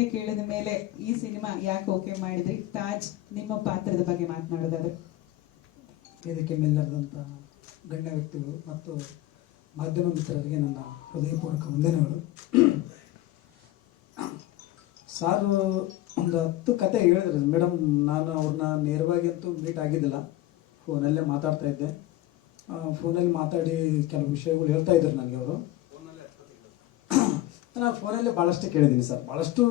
ಕೇಳಿದ ಮೇಲೆ ಈ ಸಿನಿಮಾ ಯಾಕೆ ಓಕೆ ಮಾಡಿದ್ರಿ? ತಾಜ್, ನಿಮ್ಮ ಪಾತ್ರದ ಬಗ್ಗೆ ಮಾತನಾಡೋದಾದ್ರೆ. ಇದಕ್ಕೆ ಮೇಲಿರುವಂಥ ಗಣ್ಯ ವ್ಯಕ್ತಿಗಳು ಮತ್ತು ಮಾಧ್ಯಮ ಮಿತ್ರರಿಗೆ ನನ್ನ ಹೃದಯಪೂರ್ವಕ ವಂದನೆಗಳು. ಸಾರು ಒಂದು ಹತ್ತು ಕತೆ ಹೇಳಿದ್ರು. ಮೇಡಮ್ ನಾನು ಅವ್ರನ್ನ ನೇರವಾಗಿ ಅಂತೂ ಮೀಟ್ ಆಗಿದ್ದಿಲ್ಲ. ಫೋನಲ್ಲೇ ಮಾತಾಡ್ತಾ ಇದ್ದೆ. ಫೋನಲ್ಲಿ ಮಾತಾಡಿ ಕೆಲವು ವಿಷಯಗಳು ಹೇಳ್ತಾ ಇದ್ರು ನನಗೆ ಅವರು. ನಾನು ಫೋನಲ್ಲೇ ಭಾಳಷ್ಟು ಕೇಳಿದ್ದೀನಿ ಸರ್. ಭಾಳಷ್ಟು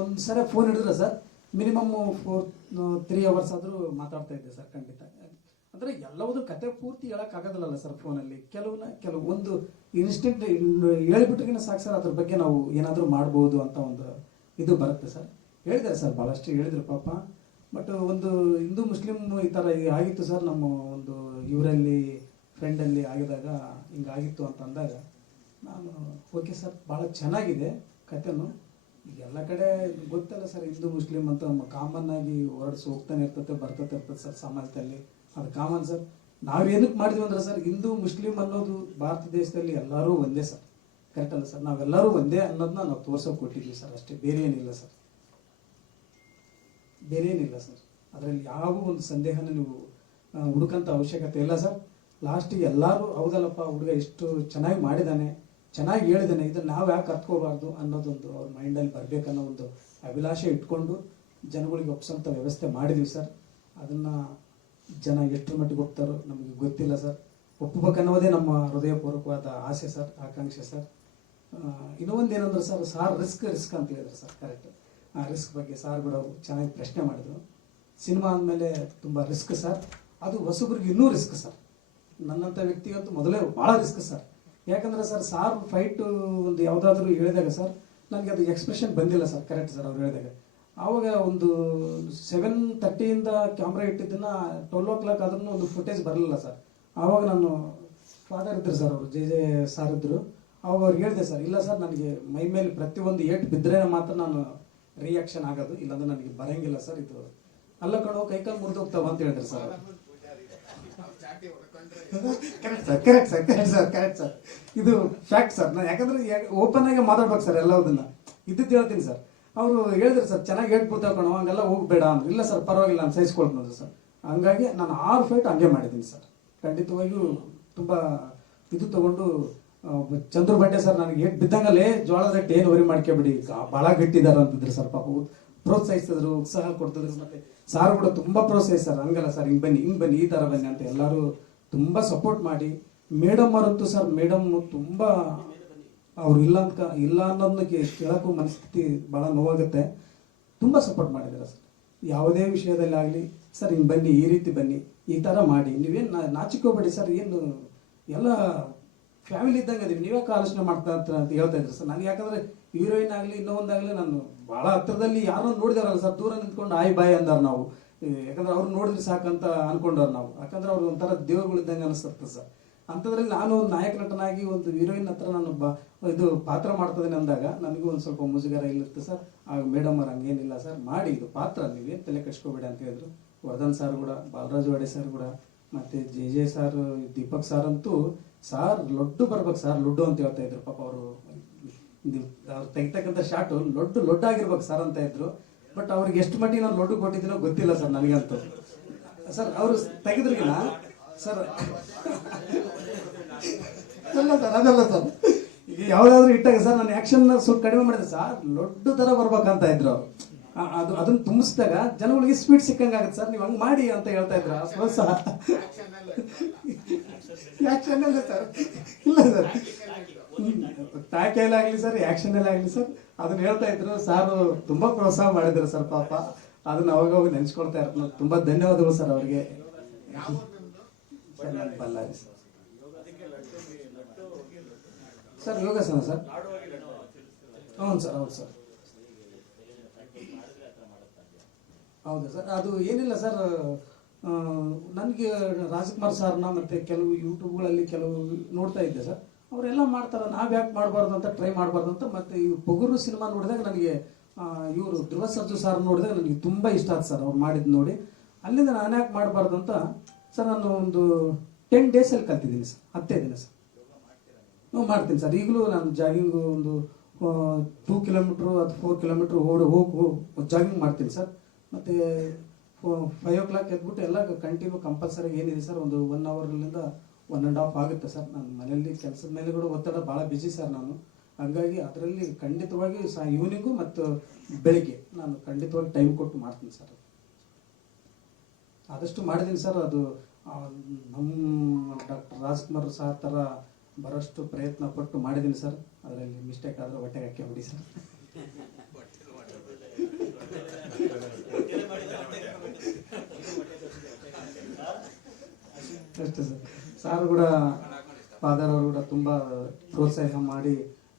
ಒಂದು ಸಲ ಫೋನ್ ಹಿಡಿದ್ರೆ sir, minimum four three hours ಆದರೂ ಮಾತಾಡ್ತಾ ಇದ್ದೆ ಸರ್ ಖಂಡಿತ. ಅಂದರೆ ಎಲ್ಲವುದು ಕತೆ ಪೂರ್ತಿ ಹೇಳೋಕ್ಕಾಗೋದಿಲ್ಲಲ್ಲ ಸರ್ ಫೋನಲ್ಲಿ. ಕೆಲವನ್ನ ಕೆಲವು ಒಂದು ಇನ್ಸ್ಟೆಂಟ್ ಹೇಳಿಬಿಟ್ರಿಗಿನ ಸಾಕು ಸರ್, ಅದ್ರ ಬಗ್ಗೆ ನಾವು ಏನಾದರೂ ಮಾಡ್ಬೋದು ಅಂತ ಒಂದು ಇದು ಬರುತ್ತೆ ಸರ್. ಹೇಳಿದ್ದಾರೆ ಸರ್ ಭಾಳಷ್ಟು ಹೇಳಿದ್ರು ಪಾಪ. ಬಟ್ ಒಂದು ಹಿಂದೂ, ಮುಸ್ಲಿಂ ಈ ಥರ ಆಗಿತ್ತು ಸರ್, ನಮ್ಮ ಒಂದು ಇವರಲ್ಲಿ ಫ್ರೆಂಡಲ್ಲಿ ಆಗಿದಾಗ ಹಿಂಗಾಗಿತ್ತು ಅಂತ ಅಂದಾಗ ನಾನು ಓಕೆ ಸರ್ ಭಾಳ ಚೆನ್ನಾಗಿದೆ ಕಥೆನು. ಎಲ್ಲ ಕಡೆ ಗೊತ್ತಲ್ಲ ಸರ್, ಹಿಂದೂ, ಮುಸ್ಲಿಂ ಅಂತ ಕಾಮನ್ ಆಗಿ ಹೊರಡಿಸಿ ಹೋಗ್ತಾನೆ ಇರ್ತತೆ ಬರ್ತದೆ ಇರ್ತದೆ ಸರ್ ಸಮಾಜದಲ್ಲಿ. ಅದು ಕಾಮನ್ ಸರ್. ನಾವು ಏನಕ್ಕೆ ಮಾಡಿದ್ವಿ ಅಂದ್ರೆ ಸರ್, ಹಿಂದೂ, ಮುಸ್ಲಿಂ ಅನ್ನೋದು ಭಾರತ ದೇಶದಲ್ಲಿ ಎಲ್ಲರೂ ಒಂದೇ ಸರ್. ಕರೆಕ್ಟ್ ಅಲ್ಲ ಸರ್? ನಾವೆಲ್ಲರೂ ಒಂದೇ ಅನ್ನೋದನ್ನ ನಾವು ತೋರ್ಸೋಕೆ ಕೊಟ್ಟಿದ್ವಿ ಸರ್ ಅಷ್ಟೇ. ಬೇರೆ ಏನಿಲ್ಲ ಸರ್. ಬೇರೆ ಏನಿಲ್ಲ ಸರ್. ಅದರಲ್ಲಿ ಯಾವ ಒಂದು ಸಂದೇಹನ ನೀವು ಹುಡುಕಂತ ಅವಶ್ಯಕತೆ ಇಲ್ಲ ಸರ್. ಲಾಸ್ಟಿಗೆ ಎಲ್ಲರೂ, ಹೌದಲ್ಲಪ್ಪ, ಹುಡುಗ ಎಷ್ಟು ಚೆನ್ನಾಗಿ ಮಾಡಿದ್ದಾನೆ ಚೆನ್ನಾಗಿ ಹೇಳಿದ್ದೇನೆ ಇದನ್ನು ನಾವು ಯಾಕೆ ಕತ್ಕೋಬಾರ್ದು ಅನ್ನೋದೊಂದು ಅವ್ರ ಮೈಂಡಲ್ಲಿ ಬರಬೇಕನ್ನೋ ಒಂದು ಅಭಿಲಾಷೆ ಇಟ್ಕೊಂಡು ಜನಗಳಿಗೆ ಒಪ್ಸೋಂಥ ವ್ಯವಸ್ಥೆ ಮಾಡಿದ್ವಿ ಸರ್. ಅದನ್ನು ಜನ ಎಷ್ಟರ ಮಟ್ಟಿಗೆ ಒಪ್ತಾರೋ ನಮಗೆ ಗೊತ್ತಿಲ್ಲ ಸರ್. ಒಪ್ಪಬೇಕನ್ನೋದೇ ನಮ್ಮ ಹೃದಯಪೂರ್ವಕವಾದ ಆಸೆ ಸರ್, ಆಕಾಂಕ್ಷೆ ಸರ್. ಇನ್ನೊಂದು ಏನಂದ್ರೆ ಸರ್, ಸಾರ್ ರಿಸ್ಕ್ ರಿಸ್ಕ್ ಅಂತ ಹೇಳಿದ್ರು ಸರ್, ಕರೆಕ್ಟ್. ಆ ರಿಸ್ಕ್ ಬಗ್ಗೆ ಸಾರ್ ಕೂಡ ಚೆನ್ನಾಗಿ ಪ್ರಶ್ನೆ ಮಾಡಿದ್ರು. ಸಿನಿಮಾ ಅಂದಮೇಲೆ ತುಂಬ ರಿಸ್ಕ್ ಸರ್. ಅದು ಹೊಸಬ್ರಿಗೆ ಇನ್ನೂ ರಿಸ್ಕ್ ಸರ್. ನನ್ನಂಥ ವ್ಯಕ್ತಿಗಂತೂ ಮೊದಲೇ ಭಾಳ ರಿಸ್ಕ್ ಸರ್. ಯಾಕಂದ್ರೆ ಸರ್, ಸಾರ್ ಫೈಟ್ ಒಂದು ಯಾವುದಾದ್ರೂ ಹೇಳಿದಾಗ ಸರ್, ನನಗೆ ಅದು ಎಕ್ಸ್ಪ್ರೆಷನ್ ಬಂದಿಲ್ಲ ಸರ್ ಕರೆಕ್ಟ್ ಸರ್ ಅವ್ರು ಹೇಳಿದಾಗ. ಆವಾಗ ಒಂದು ಸೆವೆನ್ ತರ್ಟಿಯಿಂದ ಕ್ಯಾಮ್ರಾ ಇಟ್ಟಿದ್ದನ್ನ ಟ್ವೆಲ್ ಓ ಕ್ಲಾಕ್ ಆದ್ರೂ ಒಂದು ಫುಟೇಜ್ ಬರಲಿಲ್ಲ ಸರ್. ಆವಾಗ ನಾನು ಫಾದರ್ ಇದ್ರು ಸರ್ ಅವರು, ಜೆ ಜೆ ಸಾರ್ ಇದ್ರು. ಅವಾಗ ಅವ್ರು ಹೇಳಿದೆ ಸರ್, ಇಲ್ಲ ಸರ್, ನನಗೆ ಮೈ ಮೇಲೆ ಪ್ರತಿಯೊಂದು ಏಟ್ ಬಿದ್ದರೆ ಮಾತ್ರ ನಾನು ರಿಯಾಕ್ಷನ್ ಆಗೋದು, ಇಲ್ಲಾಂದ್ರೆ ನನಗೆ ಬರಂಗಿಲ್ಲ ಸರ್ ಇದು. ಅಲ್ಲ ಕಣೋ ಕೈಕಾಲು ಮುರಿದೋಗ್ತಾವ ಅಂತ ಹೇಳಿದ್ರು sir. Correct sir correct sir correct sir ಇದು ಫ್ಯಾಕ್ಟ್ ಸರ್ ನಾನು ಯಾಕಂದ್ರೆ ಓಪನ್ ಆಗಿ ಮಾತಾಡ್ಬೇಕು ಸರ್ ಎಲ್ಲದನ್ನ ಇದ್ದಿದ್ದು ಹೇಳ್ತೀನಿ ಸರ್ ಅವರು ಹೇಳಿದ್ರು ಸರ್ ಚೆನ್ನಾಗಿ ಹೇಳ್ಬಿಡ್ತಾವ ಕಣೋ, ಹಂಗೆಲ್ಲ ಹೋಗ್ಬೇಡ ಅಂದ್ರೆ. ಇಲ್ಲ ಸರ್ ಪರವಾಗಿಲ್ಲ, ನಾನು ಸಹಿಸ್ಕೊಳ್ಬೋದು ಸರ್ ಹಂಗಾಗಿ ನಾನು ಆರು ಫೈಟ್ ಹಂಗೆ ಮಾಡಿದ್ದೀನಿ ಸರ್ ಖಂಡಿತವಾಗಿಯೂ ತುಂಬ ಇದು ತಗೊಂಡು ಚಂದ್ರ ಬಟ್ಟೆ ಸರ್ ನನಗೆ ಏಟ್ ಬಿದ್ದಂಗಲ್ಲೇ ಜೋಳದ ರೊಟ್ಟಿ ಏನು ವರಿ ಮಾಡ್ಕೊಬಿಡಿ. ಭಾಳ ಗಟ್ಟಿದಾರ ಅಂತಿದ್ರು ಸರ್ ಪಾಪ. ಪ್ರೋತ್ಸಾಹಿಸಿದ್ರು, ಉತ್ಸಾಹ ಕೊಡ್ತಿದ್ರು ಮತ್ತೆ ಸಾರು ಕೂಡ ತುಂಬಾ ಪ್ರೋತ್ಸಾಹಿಸ್ತಾರೆ ಹಂಗಲ್ಲ ಸರ್ ಹಿಂಗ್ ಬನ್ನಿ, ಹಿಂಗೆ ಬನ್ನಿ, ಈ ತರ ಬನ್ನಿ ಅಂತ ಎಲ್ಲರೂ ತುಂಬಾ ಸಪೋರ್ಟ್ ಮಾಡಿ. ಮೇಡಮ್ ಅವರಂತೂ ಸರ್, ಮೇಡಮ್ ತುಂಬಾ ಅವ್ರು ಇಲ್ಲ ಅಂತ ಇಲ್ಲ ಅನ್ನೋದಕ್ಕೆ ಕೇಳೋಕ್ಕೂ ಮನಸ್ಥಿತಿ ಬಹಳ ನೋವಾಗುತ್ತೆ. ತುಂಬಾ ಸಪೋರ್ಟ್ ಮಾಡಿದ್ದಾರೆ ಸರ್. ಯಾವುದೇ ವಿಷಯದಲ್ಲಿ ಆಗಲಿ, ಸರ್ ಹಿಂಗೆ ಬನ್ನಿ, ಈ ರೀತಿ ಬನ್ನಿ, ಈ ಥರ ಮಾಡಿ. ನೀವೇನು ನಾಚಿಕೋಬೇಡಿ ಸರ್, ಏನು ಎಲ್ಲ ಫ್ಯಾಮಿಲಿ ಇದ್ದಂಗೆ ಅದೀವಿ ನೀವೇ ಆಲೋಚನೆ ಮಾಡ್ತಾ ಅಂತ ಹೇಳ್ತಾ ಇದ್ರು ಸರ್. ನನಗೆ ಯಾಕಂದ್ರೆ ಹೀರೋಯಿನ್ ಆಗಲಿ, ಇನ್ನೊಂದಾಗಲಿ ನಾನು ಭಾಳ ಹತ್ರದಲ್ಲಿ ಯಾರೋ ನೋಡಿದಾರಲ್ಲ ಸರ್. ದೂರ ನಿಂತ್ಕೊಂಡು, ಆಯ್ ಬಾಯ್ ಅಂದಾರ ನಾವು. ಯಾಕಂದ್ರೆ ಅವ್ರು ನೋಡಿದ್ರೆ ಸಾಕಂತ ಅನ್ಕೊಂಡವ್ರು ನಾವು. ಯಾಕಂದ್ರೆ ಅವ್ರು ಒಂಥರ ದೇವರುಗಳಿದ್ದಂಗೆ ಅನಿಸುತ್ತೆ ಸರ್. ಅಂಥದ್ರಲ್ಲಿ ನಾನು ಒಂದು ನಾಯಕ ನಟನಾಗಿ ಒಂದು ಹೀರೋಯಿನ್ ಹತ್ರ ನಾನು ಬ ಇದು ಪಾತ್ರ ಮಾಡ್ತದೇನೆ ಅಂದಾಗ ನನಗೂ ಒಂದು ಸ್ವಲ್ಪ ಮುಜುಗರ ಇಲ್ಲಿರುತ್ತೆ ಸರ್. ಆಗ ಮೇಡಮ್ ಅವ್ರು ಹಂಗೇನಿಲ್ಲ ಸರ್. ಮಾಡಿ ಇದು ಪಾತ್ರ ನೀವೇನು ತಲೆ ಕಟ್ಸ್ಕೋಬೇಡಿ ಅಂತ ಹೇಳಿದ್ರು. ವರ್ಧನ್ ಸರ್ ಕೂಡ, ಬಾಲರಾಜ್ ವಾಡೆ ಸರ್ ಕೂಡ, ಮತ್ತೆ J J sir, Deepak sir ಅಂತೂ ಸಾರ್ ಲೊಡ್ಡು ಬರ್ಬೇಕು ಸರ್. ಲೊಡ್ಡು ಅಂತ ಹೇಳ್ತಾ ಇದ್ರು. ಪಾಪ ಅವರು ಅವ್ರು ತೆಗಿತಕ್ಕಂಥ ಶಾಟು ಲೊಡ್ಡು ಲೊಡ್ಡಾಗಿರ್ಬೇಕು ಸರ್ ಅಂತ ಇದ್ರು. ಬಟ್ ಅವ್ರಿಗೆ ಎಷ್ಟು ಮಟ್ಟಿಗೆ ನಾನು ಲೊಡ್ಡು ಕೊಟ್ಟಿದ್ದೀನೋ ಗೊತ್ತಿಲ್ಲ ಸರ್ ನನಗಂತೂ. ಸರ್, ಅವರು ತೆಗೆದ್ರಿಗಿಲ್ಲ ಸರ್ ಅಲ್ಲ ಸರ್, ಅದಲ್ಲ ಸರ್. ಈಗ ಯಾವ್ದಾದ್ರು ಇಟ್ಟಾಗ ಸರ್, ನಾನು ಆಕ್ಷನ್ ಸ್ವಲ್ಪ ಕಡಿಮೆ ಮಾಡಿದೆ. ಸರ್, ಲೊಡ್ಡು ತರ ಬರ್ಬೇಕಂತ ಇದ್ರು. ಅದು, ಅದನ್ನ ತುಂಬಿಸಿದಾಗ ಜನಗಳಿಗೆ ಸ್ವೀಟ್ ಸಿಕ್ಕಂಗೆ ಆಗುತ್ತೆ ಸರ್. ನೀವು ಹಂಗೆ ಮಾಡಿ ಅಂತ ಹೇಳ್ತಾ ಇದ್ರು ಪ್ರೋತ್ಸಾಹ ಆಕ್ಷನ್ ಅಲ್ಲ ಸರ್. ಇಲ್ಲ ಸರ್. ಟ್ಯಾಕಲ್ಲಿ ಆಗಲಿ ಸರ್ ಆಕ್ಷನ್ ಎಲ್ಲ ಆಗಲಿ ಸರ್. ಅದನ್ನ ಹೇಳ್ತಾ ಇದ್ರು, ಸರ್, ತುಂಬಾ ಪ್ರೋತ್ಸಾಹ ಮಾಡಿದ್ರು ಸರ್ ಪಾಪ. ಅದನ್ನ ಅವಾಗ ಅವಾಗ ನೆನ್ಸ್ಕೊಳ್ತಾ ಇರ್ತಾರೆ ತುಂಬಾ ಧನ್ಯವಾದಗಳು ಸರ್ ಅವರಿಗೆ. Ballari sir sir sir? ಹೌದು ಸರ್ ಹೌದು ಸರ್. ಹೌದು ಸರ್? ಅದು ಏನಿಲ್ಲ ಸರ್ ನನಗೆ ರಾಜ್ಕುಮಾರ್ ಸರ್ನ ಮತ್ತೆ ಕೆಲವು ಯೂಟ್ಯೂಬ್ಗಳಲ್ಲಿ ಕೆಲವು ನೋಡ್ತಾ ಇದ್ದೆ ಸರ್. ಅವರೆಲ್ಲ ಮಾಡ್ತಾರೆ, ನಾವು ಯಾಕೆ ಮಾಡಬಾರ್ದು ಅಂತ ಟ್ರೈ ಮಾಡಬಾರ್ದು ಅಂತ. ಮತ್ತೆ ಈ ಪೊಗುರು ಸಿನಿಮಾ ನೋಡಿದಾಗ ನನಗೆ ಇವರು ಧ್ರುವ ಸರ್ಜು ಸರ್ ನೋಡಿದಾಗ ನನಗೆ ತುಂಬ ಇಷ್ಟ ಆಯ್ತು ಸರ್ ಅವ್ರು ಮಾಡಿದ್ದು ನೋಡಿ. ಅಲ್ಲಿಂದ ನಾನು ಯಾಕೆ ಮಾಡಬಾರ್ದು ಅಂತ ಸರ್ ನಾನು ಒಂದು ಟೆನ್ ಡೇಸಲ್ಲಿ ಕಲ್ತಿದ್ದೀನಿ ಸರ್ ಹತ್ತೇ ದಿನ ಸರ್ ಹ್ಞೂ ಮಾಡ್ತೀನಿ ಸರ್ ಈಗಲೂ ನಾನು ಜಾಗಿಂಗು ಒಂದು ಟೂ ಕಿಲೋಮೀಟ್ರು ಅಥವಾ ಫೋರ್ ಕಿಲೋಮೀಟ್ರ್ ಓಡಿ, ಹೋಗಿ ಜಾಗಿಂಗ್ ಮಾಡ್ತೀನಿ ಸರ್ ಮತ್ತು ಫೈವ್ ಓ ಕ್ಲಾಕ್ ಎದ್ಬಿಟ್ಟು ಎಲ್ಲ ಕಂಟಿನ್ಯೂ ಕಂಪಲ್ಸರಿ ಏನಿದೆ ಸರ್ ಒಂದು ಒನ್ ಅವರ್ಲಿಂದ ಒನ್ ಆ್ಯಂಡ್ ಹಾಫ್ ಆಗುತ್ತೆ ಸರ್. ನನ್ನ ಮನೆಯಲ್ಲಿ ಕೆಲಸದ ಮೇಲೆ ಕೂಡ ಒತ್ತಡ ಭಾಳ ಬಿಜಿ ಸರ್ ನಾನು. ಹಾಗಾಗಿ ಅದರಲ್ಲಿ ಖಂಡಿತವಾಗಿ ಸಹ ಈವ್ನಿಂಗು ಮತ್ತು ಬೆಳಿಗ್ಗೆ ನಾನು ಖಂಡಿತವಾಗಿ ಟೈಮ್ ಕೊಟ್ಟು ಮಾಡ್ತೀನಿ ಸರ್. ಆದಷ್ಟು ಮಾಡಿದ್ದೀನಿ ಸರ್. ಅದು ನಮ್ಮ ಡಾಕ್ಟರ್ ರಾಜ್ಕುಮಾರ್ ಸರ್ ಥರ ಬರೋಷ್ಟು ಪ್ರಯತ್ನ ಪಟ್ಟು ಮಾಡಿದ್ದೀನಿ ಸರ್. ಅದರಲ್ಲಿ ಮಿಸ್ಟೇಕ್ ಆದರೆ ಹೊಟ್ಟೆಗೆ ಹಾಕಿ ಬಿಡಿ ಸರ್. ಅಷ್ಟೇ ಸರ್. ಸಾರು ಕೂಡ ಫಾದರ್ ಅವರು ಕೂಡ ತುಂಬ ಪ್ರೋತ್ಸಾಹ ಮಾಡಿ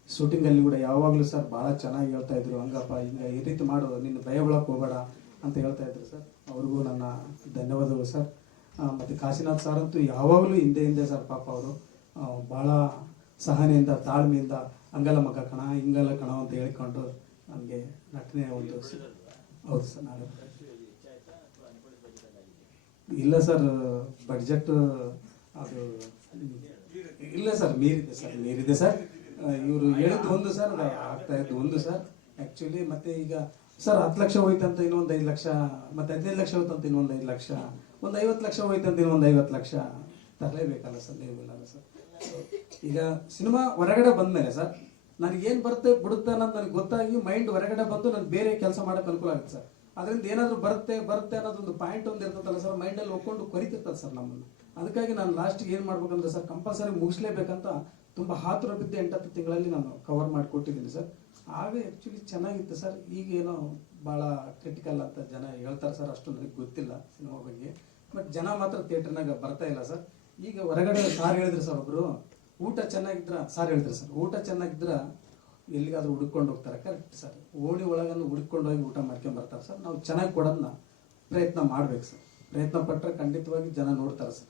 ಶೂಟಿಂಗಲ್ಲಿ ಕೂಡ ಯಾವಾಗಲೂ ಸರ್ ಭಾಳ ಚೆನ್ನಾಗಿ ಹೇಳ್ತಾ ಇದ್ರು, ಹಂಗಪ್ಪ, ಹಿಂಗೆ ಈ ರೀತಿ ಮಾಡು ನಿನ್ನ ಭಯ ಒಳಗೆ ಹೋಗಬೇಡ ಅಂತ ಹೇಳ್ತಾ ಇದ್ರು ಸರ್ ಅವ್ರಿಗೂ ನನ್ನ ಧನ್ಯವಾದಗಳು ಸರ್ ಮತ್ತೆ ಕಾಶಿನಾಥ್ ಸರ್ ಅಂತೂ ಯಾವಾಗಲೂ ಹಿಂದೆ ಹಿಂದೆ ಸರ್ ಪಾಪ ಅವರು. ಭಾಳ ಸಹನೆಯಿಂದ, ತಾಳ್ಮೆಯಿಂದ ಹಂಗಲ್ಲ ಮಗ ಕಣ, ಹಿಂಗಲ್ಲ ಕಣ ಅಂತ ಹೇಳ್ಕೊಂಡು ನನಗೆ ನಟನೆ ಒಂದು ಹೌದು ಸರ್ ನಾನು. ಇಲ್ಲ ಸರ್ ಬಡ್ಜೆಟ್ ಅದು ಇಲ್ಲ ಸರ್, ಮೀರಿದೆ ಸರ್ ಮೀರಿದೆ ಸರ್. ಇವರು ಹೇಳಿದ್ದು ಒಂದು ಸರ್, ಅದು ಆಗ್ತಾ ಇದ್ದು ಒಂದು ಸರ್. ಆ್ಯಕ್ಚುಲಿ ಮತ್ತೆ ಈಗ ಸರ್, ಹತ್ತು ಲಕ್ಷ ಹೋಯ್ತಂತ ಇನ್ನೊಂದು ಐದು ಲಕ್ಷ, ಮತ್ತೆ ಹದಿನೈದು ಲಕ್ಷ ಹೋಯ್ತಂತ ಇನ್ನೊಂದು ಐದು ಲಕ್ಷ, ಒಂದು ಐವತ್ತು ಲಕ್ಷ ಹೋಯ್ತಂತ ಇನ್ನೊಂದು ಐವತ್ತು ಲಕ್ಷ ತರಲೇಬೇಕಲ್ಲ ಸರ್, ನೀವು ಇಲ್ಲ ಸರ್. ಈಗ ಸಿನಿಮಾ ಹೊರಗಡೆ ಬಂದ್ಮೇಲೆ ಸರ್ ನನಗೆ ಏನು ಬರುತ್ತೆ, ಬಿಡುತ್ತೆ ಅನ್ನೋದು ನನಗೆ ಗೊತ್ತಾಗಿ ಮೈಂಡ್ ಹೊರಗಡೆ ಬಂದು ನಾನು ಬೇರೆ ಕೆಲಸ ಮಾಡೋಕೆ ಅನುಕೂಲ ಆಗುತ್ತೆ ಸರ್. ಅದರಿಂದ ಏನಾದರೂ ಬರುತ್ತೆ ಬರುತ್ತೆ ಅನ್ನೋದೊಂದು ಪಾಯಿಂಟ್ ಒಂದು ಇರ್ತದಲ್ಲ ಸರ್, ಮೈಂಡಲ್ಲಿ ಒಪ್ಕೊಂಡು ಕೊರಿತಿರ್ತದೆ ಸರ್ ನಮ್ಮನ್ನು. ಅದಕ್ಕಾಗಿ ನಾನು ಲಾಸ್ಟಿಗೆ ಏನು ಮಾಡ್ಬೇಕಂದ್ರೆ ಸರ್ ಕಂಪಲ್ಸರಿ ಮುಗಿಸ್ಲೇಬೇಕಂತ ತುಂಬ ಹಾತುರ ಬಿದ್ದು ಎಂಟತ್ತು ತಿಂಗಳಲ್ಲಿ ನಾನು ಕವರ್ ಮಾಡಿಕೊಟ್ಟಿದ್ದೀನಿ ಸರ್ ಆಗ ಆ್ಯಕ್ಚುಲಿ ಚೆನ್ನಾಗಿತ್ತು ಸರ್ ಈಗ ಏನೋ ಭಾಳ ಕ್ರಿಟಿಕಲ್ ಅಂತ ಜನ ಹೇಳ್ತಾರೆ ಸರ್ ಅಷ್ಟು ನನಗೆ ಗೊತ್ತಿಲ್ಲ ಸಿನಿಮಾ ಬಗ್ಗೆ. ಬಟ್ ಜನ ಮಾತ್ರ ಥಿಯೇಟರ್ನಾಗ ಬರ್ತಾ ಇಲ್ಲ ಸರ್ ಈಗ ಹೊರಗಡೆ ಸಾರ್ ಹೇಳಿದ್ರು ಸರ್ ಒಬ್ರು, ಊಟ ಚೆನ್ನಾಗಿದ್ರ ಸಾರ್ ಹೇಳಿದ್ರು ಸರ್ ಊಟ ಚೆನ್ನಾಗಿದ್ರ ಎಲ್ಲಿಗಾದ್ರೂ ಹುಡ್ಕೊಂಡು ಹೋಗ್ತಾರೆ. ಕರೆಕ್ಟ್ ಸರ್ ಓಣಿ ಒಳಗನ್ನು ಹುಡ್ಕೊಂಡು ಹೋಗಿ ಊಟ ಮಾಡ್ಕೊಂಡ್ ಬರ್ತಾರೆ ಸರ್ ನಾವು ಚೆನ್ನಾಗಿ ಕೊಡೋದನ್ನ ಪ್ರಯತ್ನ ಮಾಡ್ಬೇಕು ಸರ್ ಪ್ರಯತ್ನ ಪಟ್ಟರೆ ಖಂಡಿತವಾಗಿ ಜನ ನೋಡ್ತಾರೆ sir